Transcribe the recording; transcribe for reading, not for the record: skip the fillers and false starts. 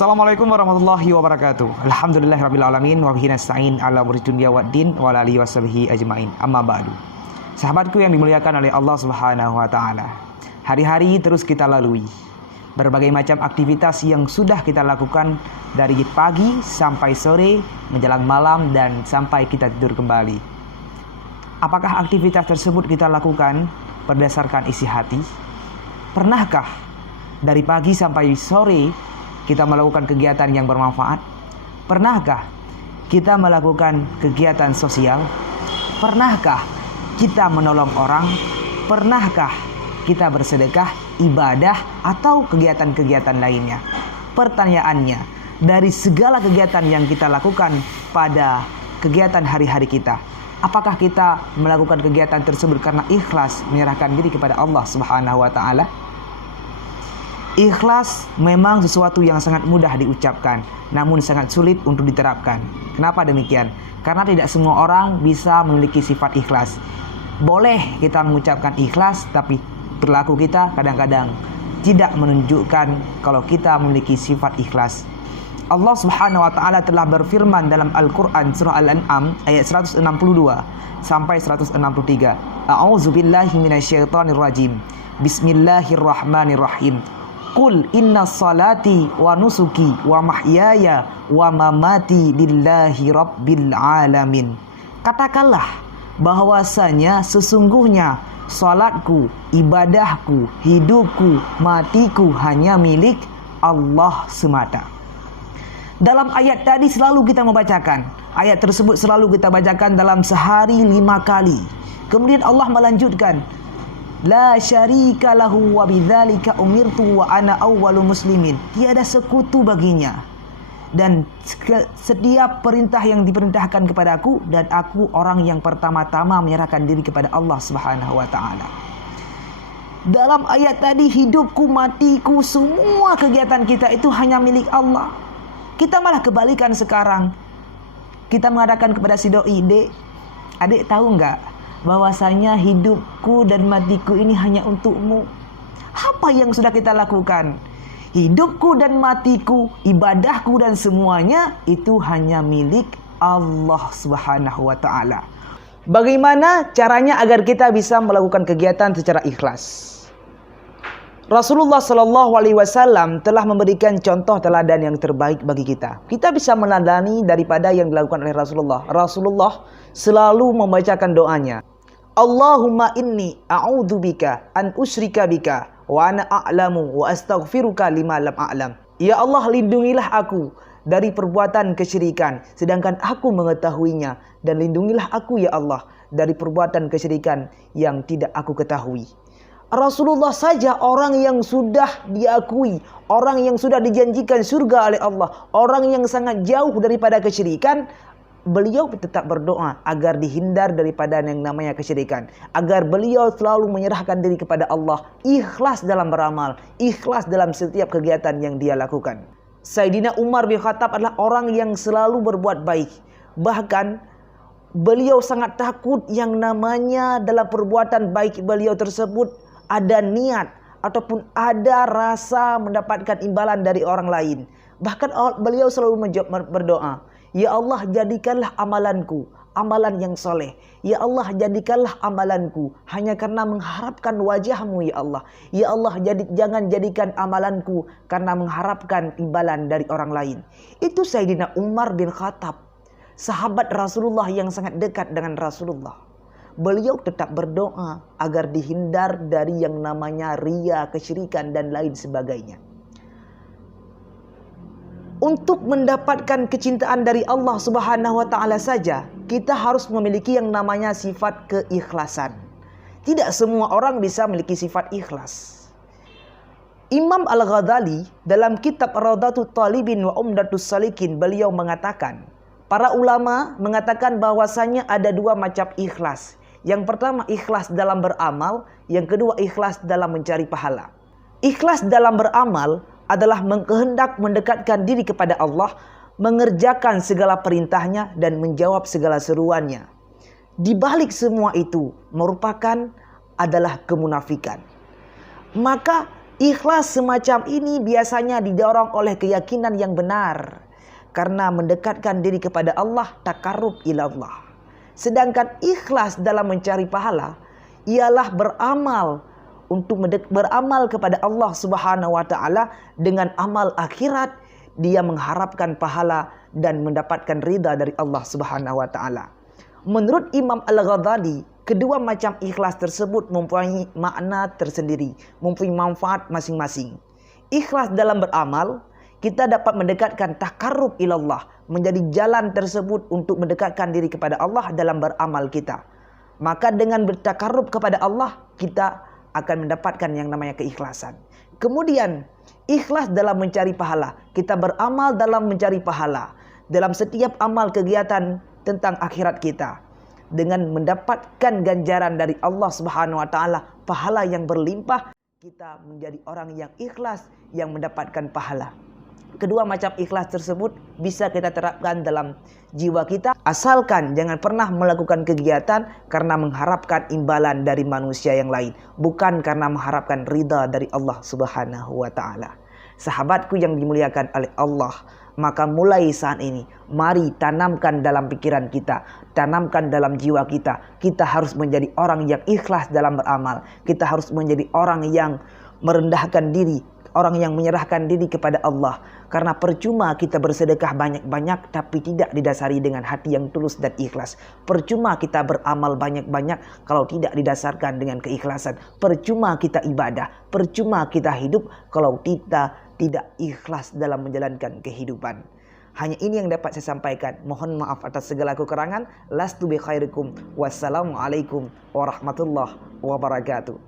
Assalamualaikum warahmatullahi wabarakatuh. Alhamdulillahirrabbilalamin. Wa bihi nasta'in ala umuri dunya waddin wa ala alihi washabihi ajmain. Amma ba'du. Sahabatku yang dimuliakan oleh Allah Subhanahu wa taala. Hari-hari terus kita lalui berbagai macam aktivitas yang sudah kita lakukan dari pagi sampai sore, menjelang malam dan sampai kita tidur kembali. Apakah aktivitas tersebut kita lakukan berdasarkan isi hati? Pernahkah dari pagi sampai sore kita melakukan kegiatan yang bermanfaat? Pernahkah kita melakukan kegiatan sosial? Pernahkah kita menolong orang? Pernahkah kita bersedekah, ibadah, atau kegiatan-kegiatan lainnya? Pertanyaannya, dari segala kegiatan yang kita lakukan pada kegiatan hari-hari kita, apakah kita melakukan kegiatan tersebut karena ikhlas menyerahkan diri kepada Allah Subhanahu wa taala? Ikhlas memang sesuatu yang sangat mudah diucapkan, namun sangat sulit untuk diterapkan. Kenapa demikian? Karena tidak semua orang bisa memiliki sifat ikhlas. Boleh kita mengucapkan ikhlas, tapi perilaku kita kadang-kadang tidak menunjukkan kalau kita memiliki sifat ikhlas. Allah Subhanahu wa taala telah berfirman dalam Al-Qur'an surah Al-An'am ayat 162 sampai 163. A'udzubillahi minasyaitonir rajim. Bismillahirrahmanirrahim. Qul inna salati wa nusuki wa mahyaya wa mamati lillahi rabbil alamin. Katakanlah bahwasanya sesungguhnya salatku, ibadahku, hidupku, matiku hanya milik Allah semata. Dalam ayat tadi selalu kita membacakan, ayat tersebut selalu kita bacakan dalam sehari 5 kali. Kemudian Allah melanjutkan, la syarika lahu wa bidzalika umirtu wa ana awwalul muslimin. Tiada sekutu baginya, dan setiap perintah yang diperintahkan kepadaku, dan aku orang yang pertama-tama menyerahkan diri kepada Allah Subhanahu wa taala. Dalam ayat tadi, hidupku, matiku, semua kegiatan kita itu hanya milik Allah. Kita malah kebalikan sekarang. Kita mengatakan kepada si doi, "Dek, adik tahu enggak bahwasanya hidupku dan matiku ini hanya untukmu?" Apa yang sudah kita lakukan? Hidupku dan matiku, ibadahku dan semuanya itu hanya milik Allah Subhanahu wa taala. Bagaimana caranya agar kita bisa melakukan kegiatan secara ikhlas? Rasulullah Shallallahu Alaihi Wasallam telah memberikan contoh teladan yang terbaik bagi kita. Kita bisa meneladani daripada yang dilakukan oleh Rasulullah. Rasulullah selalu membacakan doanya. Allahumma inni a'udzubika an usyrika bika wa ana a'lamu wa astaghfiruka lima lam a'lam. Ya Allah, lindungilah aku dari perbuatan kesyirikan sedangkan aku mengetahuinya, dan lindungilah aku ya Allah dari perbuatan kesyirikan yang tidak aku ketahui. Rasulullah saja orang yang sudah diakui, orang yang sudah dijanjikan surga oleh Allah, orang yang sangat jauh daripada kesyirikan, beliau tetap berdoa agar dihindar daripada yang namanya kesyirikan, agar beliau selalu menyerahkan diri kepada Allah, ikhlas dalam beramal, ikhlas dalam setiap kegiatan yang dia lakukan. Sayyidina Umar bin Khattab adalah orang yang selalu berbuat baik. Bahkan beliau sangat takut yang namanya dalam perbuatan baik beliau tersebut ada niat ataupun ada rasa mendapatkan imbalan dari orang lain. Bahkan beliau selalu berdoa, ya Allah, jadikanlah amalanku amalan yang soleh. Ya Allah, jadikanlah amalanku hanya karena mengharapkan wajahmu ya Allah. Ya Allah, jangan jadikan amalanku karena mengharapkan imbalan dari orang lain. Itu Sayyidina Umar bin Khattab, sahabat Rasulullah yang sangat dekat dengan Rasulullah. Beliau tetap berdoa agar dihindar dari yang namanya riya, kesyirikan dan lain sebagainya. Untuk mendapatkan kecintaan dari Allah Subhanahu wa taala saja, kita harus memiliki yang namanya sifat keikhlasan. Tidak semua orang bisa memiliki sifat ikhlas. Imam Al-Ghazali dalam kitab Rawdatul Talibin wa Umdatus Salikin, beliau mengatakan, para ulama mengatakan bahwasanya ada 2 macam ikhlas. Yang pertama ikhlas dalam beramal, yang kedua ikhlas dalam mencari pahala. Ikhlas dalam beramal adalah mengkehendak mendekatkan diri kepada Allah, mengerjakan segala perintahnya dan menjawab segala seruannya. Di balik semua itu merupakan adalah kemunafikan. Maka Ikhlas semacam ini biasanya didorong oleh keyakinan yang benar, karena mendekatkan diri kepada Allah, takarrub ilallah. Sedangkan ikhlas dalam mencari pahala ialah beramal untuk beramal kepada Allah Subhanahu wa taala dengan amal akhirat. Dia mengharapkan pahala dan mendapatkan ridha dari Allah Subhanahu wa taala. Menurut Imam Al-Ghazali, kedua macam ikhlas tersebut mempunyai makna tersendiri, mempunyai manfaat masing-masing. Ikhlas dalam beramal, kita dapat mendekatkan takarrub ilallah, menjadi jalan tersebut untuk mendekatkan diri kepada Allah dalam beramal kita. Maka dengan bertakarrub kepada Allah, kita akan mendapatkan yang namanya keikhlasan. Kemudian, ikhlas dalam mencari pahala. Kita beramal dalam mencari pahala. Dalam setiap amal kegiatan tentang akhirat kita. Dengan mendapatkan ganjaran dari Allah Subhanahu wa taala, pahala yang berlimpah, kita menjadi orang yang ikhlas yang mendapatkan pahala. Kedua macam ikhlas tersebut bisa kita terapkan dalam jiwa kita, asalkan jangan pernah melakukan kegiatan karena mengharapkan imbalan dari manusia yang lain, bukan karena mengharapkan ridha dari Allah Subhanahu wa taala. Sahabatku yang dimuliakan oleh Allah, maka mulai saat ini mari tanamkan dalam pikiran kita, tanamkan dalam jiwa kita. Kita harus menjadi orang yang ikhlas dalam beramal. Kita harus menjadi orang yang merendahkan diri, orang yang menyerahkan diri kepada Allah. Karena percuma kita bersedekah banyak-banyak tapi tidak didasari dengan hati yang tulus dan ikhlas. Percuma kita beramal banyak-banyak kalau tidak didasarkan dengan keikhlasan. Percuma kita ibadah, percuma kita hidup kalau kita tidak ikhlas dalam menjalankan kehidupan. Hanya ini yang dapat saya sampaikan. Mohon maaf atas segala kekurangan. Lastu bi khairikum. Wassalamualaikum warahmatullahi wabarakatuh.